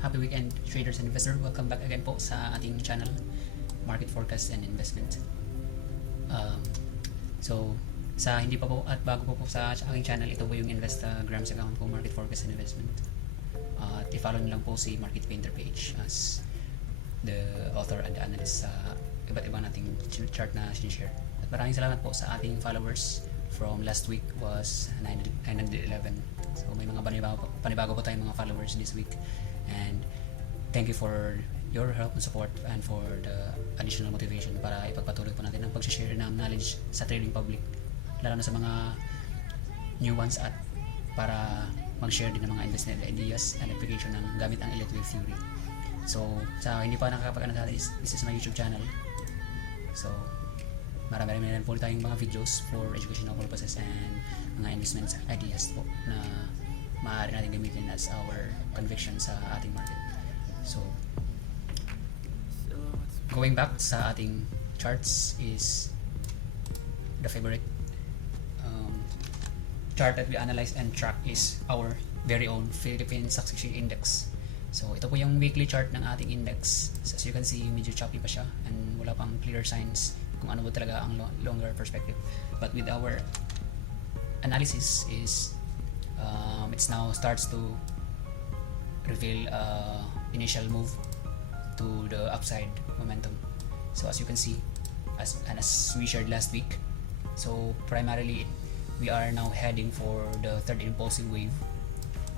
Happy weekend traders and investors. Welcome back again po sa ating channel, Market Forecast and Investment. So, sa hindi pa po at bago po sa aking channel, ito po yung Instagrams account ko, Market Forecast and Investment. At i-follow nyo lang po si Market Painter page as the author and the analyst sa iba't ibang nating chart na sinishare. At maraming salamat po sa ating followers. From last week was 911. So may mga panibago po tayong mga followers this week. And thank you for your help and support and for the additional motivation para ipagpatuloy po natin ang pag-share ng knowledge sa trading public, lalo na sa mga new ones, at para mag-share din ng mga investment ideas and application ng gamit ang elite wave theory. So sa hindi pa nakakapag-ano sa atin, this is my YouTube channel. So marami na po tayong mga videos for educational purposes and mga investment ideas po na maaari natin gamitin as our conviction sa ating market. So going back sa ating charts is the favorite chart that we analyze and track is our very own Philippine Stock Exchange Index. So ito po yung weekly chart ng ating index. So, as you can see, medyo choppy pa siya and wala pang clear signs kung ano ba talaga ang longer perspective. But with our analysis is it's now starts to reveal initial move to the upside momentum. So as you can see, as we shared last week, so primarily we are now heading for the third impulsive wave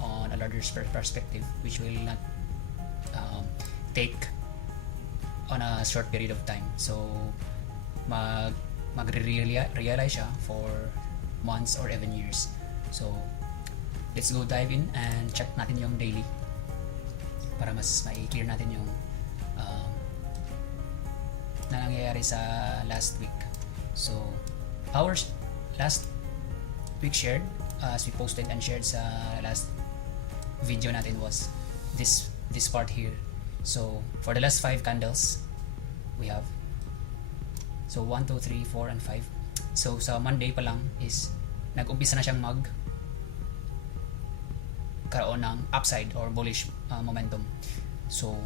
on a larger perspective, which will not take on a short period of time. So mag-realize siya for months or even years. So let's go dive in and check natin yung daily para mas mai-clear natin yung na nangyayari sa last week. So our last week shared, as we posted and shared sa last video natin, was this part here. So for the last 5 candles we have, so 1, 2, 3, 4, and 5. So sa Monday pa lang is nag-umpisa na siyang karoon ng upside or bullish momentum. So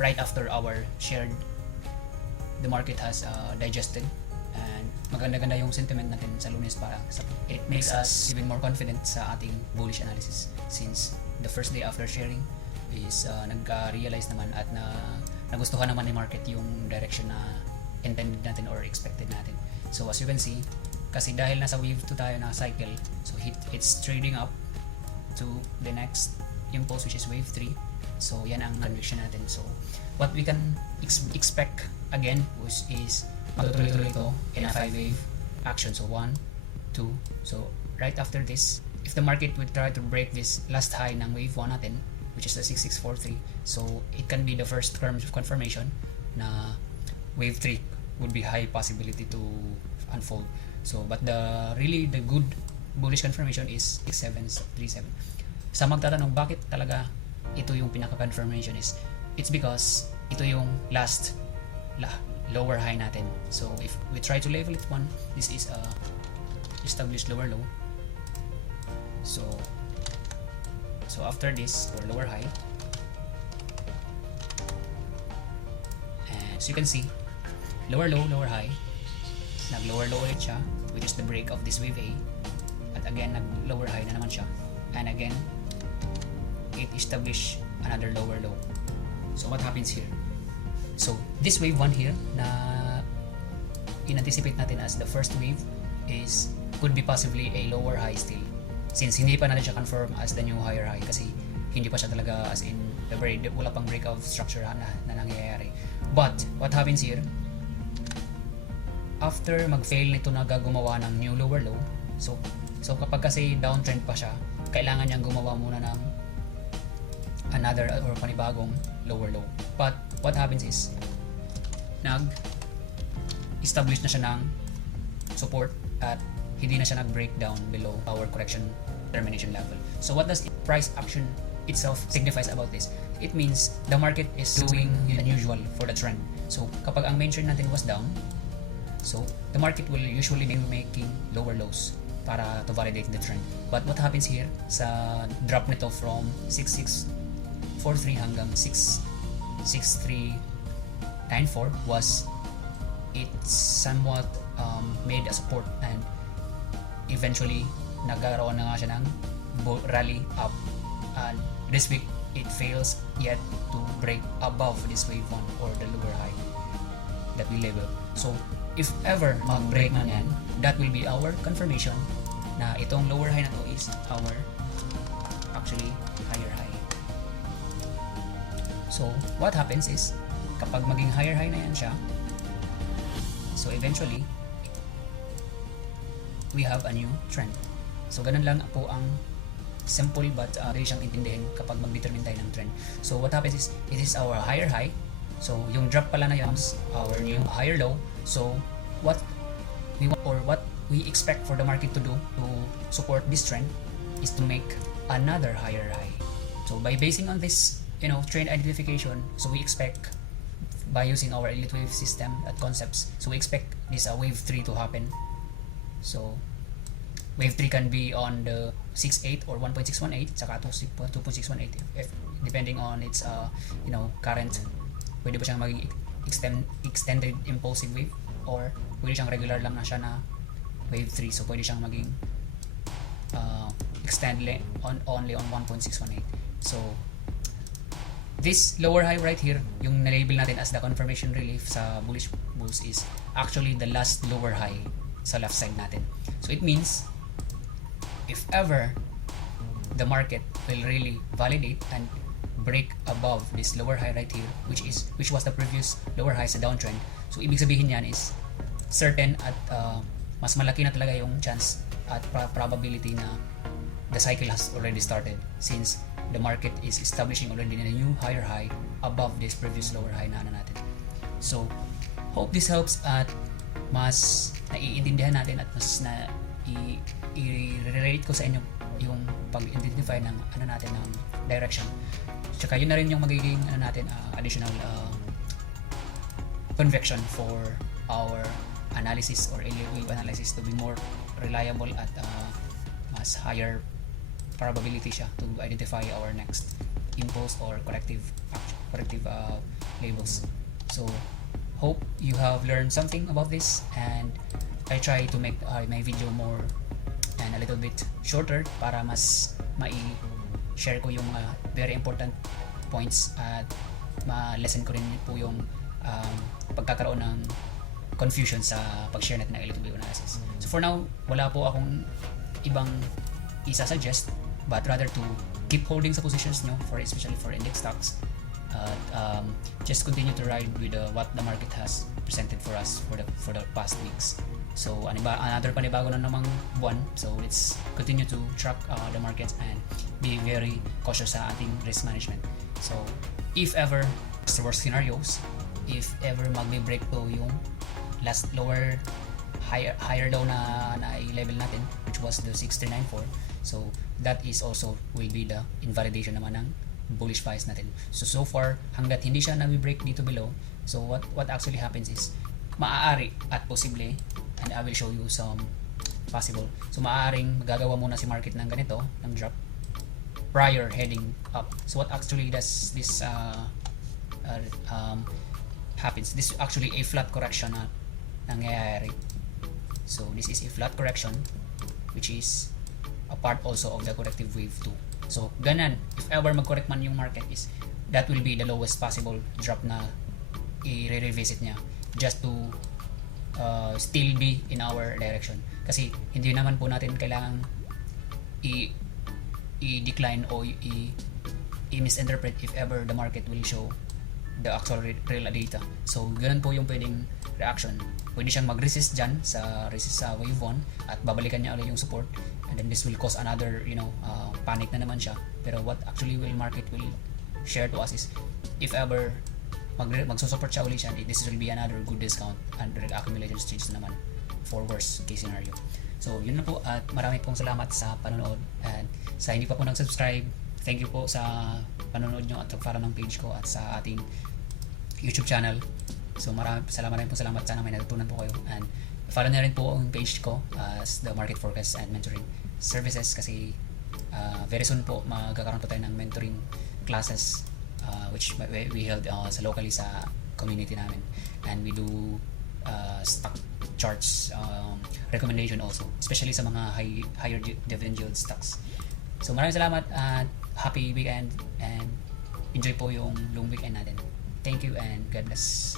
right after our shared, the market has digested, and maganda-ganda yung sentiment natin sa Lunes para it makes us even more confident sa ating bullish analysis, since the first day after sharing is nagka-realize naman at nagustuhan naman ni market yung direction na intended natin or expected natin. So as you can see, kasi dahil nasa wave 2 tayo na cycle, so it's trading up to the next impulse, which is wave 3. So yan ang conviction natin. So what we can expect again is magtutuloy-tuloy ito in a 5-wave action. So 1, 2. So right after this, if the market would try to break this last high ng wave 1 natin, which is the 6643, so it can be the first confirmation na wave 3 would be high possibility to unfold. So but the good bullish confirmation is 6737. Sa magtatanong bakit talaga ito yung pinaka-confirmation, is it's because ito yung last lower high natin. So if we try to level it 1, this is a established lower low. So after this, for lower high, and as you can see, lower low, lower high, nag-lower low ulit siya, which is the break of this wave A, at again nag-lower high na naman siya, and again it established another lower low. So what happens here? So this wave 1 here na in-anticipate natin as the first wave could be possibly a lower high still, since hindi pa natin siya confirm as the new higher high, kasi hindi pa siya talaga as in wala pang breakout structure na nangyayari. But what happens here, after mag-fail nito na gumawa ng new lower low, so kapag kasi downtrend pa siya, kailangan niyang gumawa muna ng another or panibagong lower low. But what happens is nag-establish na siya ng support at hindi na siya nag-break down below our correction termination level. So what does price action itself signifies about this? It means the market is doing unusual for the trend. So kapag ang main trend natin was down, so the market will usually be making lower lows para to validate the trend. But what happens here sa drop nito from 6643 643 hanggang 6394 was it's somewhat made a support, and eventually nagkaroon na nga siya ng rally up, and this week it fails yet to break above this wave 1 or the lower high that we label. So if ever mag-break man yan, that will be our confirmation na itong lower high na to is our actually higher high. So what happens is kapag maging higher high na yan siya, so eventually we have a new trend. So ganun lang po ang simple but dali siyang intindihin kapag mag-determine tayo ng trend. So what happens is it is our higher high. So yung drop pala na yun is our new higher low. So what we want or what we expect for the market to do to support this trend is to make another higher high. So by basing on this, trend identification, so we expect by using our elite wave system at concepts, so we expect this wave 3 to happen. So wave 3 can be on the 6.8 or 1.618 saka 2.618 if depending on its current. Pwede ba siyang maging extended impulsive wave, or pwede siyang regular lang na siya na wave 3. So pwede siyang maging only on 1.618. So this lower high right here, yung na-label natin as the confirmation relief sa bullish bulls, is actually the last lower high sa left side natin. So it means if ever the market will really validate and break above this lower high right here, which was the previous lower high sa downtrend, so ibig sabihin yan is certain at mas malaki na talaga yung chance at probability na the cycle has already started, since the market is establishing already a new higher high above this previous lower high na natin. So hope this helps at mas naiintindihan natin at mas na i-relate ko sa inyo yung pag-identify ng natin ng direction. Tsaka yun na rin yung magiging additional conviction for our analysis or wave analysis to be more reliable at mas higher probability siya to identify our next impulse or corrective labels. So hope you have learned something about this, and I try to make my video more and a little bit shorter para mas share ko yung very important points at ma-lessen ko rin po yung pagkakaroon ng confusion sa pag-share natin ng elite wave analysis. So for now, wala po akong ibang isa-suggest, but rather to keep holding sa positions nyo, especially for index stocks. Just continue to ride with what the market has presented for us for the past weeks. So another panibago na namang buwan, so let's continue to track the markets and be very cautious sa ating risk management. So if ever sa worst scenarios, if ever magbe-break po yung last lower higher low na i-level natin, which was the 6394, so that is also will be the invalidation naman ng bullish bias natin. So far hanggat hindi siya nami-break dito below, so what actually happens is maaari at posible, and I will show you some possible. So maaaring magagawa muna si market ng ganito, ng drop prior heading up. So what actually does this happens? This is actually a flat correction na nangyayari. So this is a flat correction which is a part also of the corrective wave 2. So ganan, if ever mag-correct man yung market, is that will be the lowest possible drop na i-revisit niya just to still be in our direction. Kasi hindi naman po natin kailangang i-decline o i-misinterpret if ever the market will show the actual real data. So ganun po yung pwedeng reaction. Pwede siyang mag-resist dyan sa wave 1 at babalikan niya ulit yung support, and then this will cause another panic na naman siya. Pero what actually market will share to us is if ever magsusupport siya ulit siya, this will be another good discount and accumulated stage naman for worst case scenario. So yun na po, at marami pong salamat sa panonood, and sa hindi pa po nag-subscribe, thank you po sa panonood nyo at pag-follow ng page ko at sa ating YouTube channel. So maraming pong salamat, sana may natutunan po kayo, and follow na rin po ang page ko as the Market Forecast and Mentoring Services, kasi very soon po magkakaroon po tayo ng mentoring classes which we held sa locally sa community namin, and we do stock charts recommendation also, especially sa mga higher dividend yield stocks. So maraming salamat at happy weekend, and enjoy po yung long weekend natin. Thank you and God bless.